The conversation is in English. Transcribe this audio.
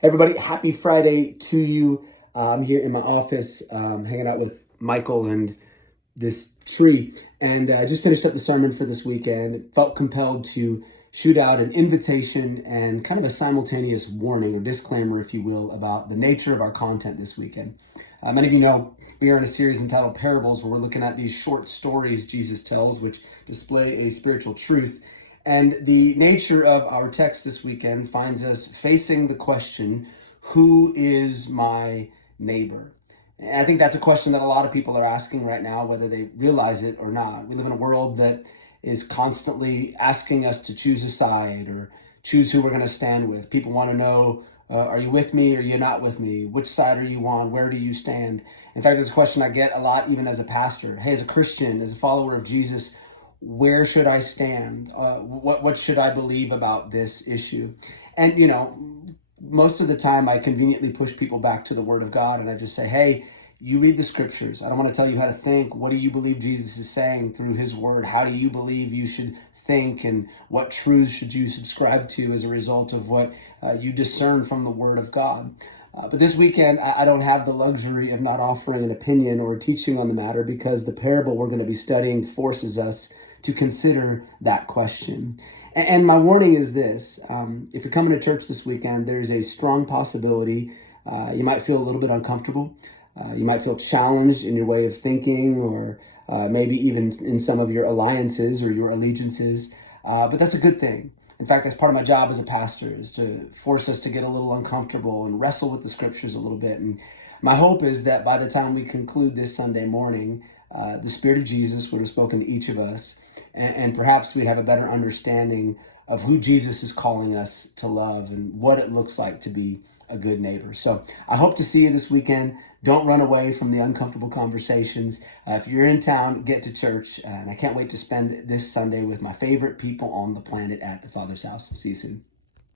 Hey everybody, happy Friday to you. I'm here in my office hanging out with Michael and this tree. And I just finished up the sermon for this weekend. Felt compelled to shoot out an invitation and kind of a simultaneous warning or disclaimer, if you will, about the nature of our content this weekend. Many of you know we are in a series entitled Parables, where we're looking at these short stories Jesus tells, which display a spiritual truth. And the nature of our text this weekend finds us facing the question, who is my neighbor? And I think that's a question that a lot of people are asking right now, whether they realize it or not. We live in a world that is constantly asking us to choose a side or choose who we're going to stand with. People want to know, are you with me or are you not with me? Which side are you on? Where do you stand? In fact, there's a question I get a lot, even as a pastor. Hey, as a Christian, as a follower of Jesus, where should I stand? What should I believe about this issue? And most of the time I conveniently push people back to the Word of God, and I just say, hey, you read the scriptures. I don't want to tell you how to think. What do you believe Jesus is saying through his word? How do you believe you should think, and what truths should you subscribe to as a result of what you discern from the Word of God? But this weekend, I don't have the luxury of not offering an opinion or teaching on the matter, because the parable we're going to be studying forces us to consider that question. And my warning is this: if you're coming to church this weekend, there's a strong possibility you might feel a little bit uncomfortable. You might feel challenged in your way of thinking, or maybe even in some of your alliances or your allegiances. But that's a good thing. In fact, that's part of my job as a pastor, is to force us to get a little uncomfortable and wrestle with the scriptures a little bit. And my hope is that by the time we conclude this Sunday morning, the Spirit of Jesus would have spoken to each of us, and perhaps we'd have a better understanding of who Jesus is calling us to love and what it looks like to be a good neighbor. So I hope to see you this weekend. Don't run away from the uncomfortable conversations. If you're in town, get to church. And I can't wait to spend this Sunday with my favorite people on the planet at the Father's house. See you soon.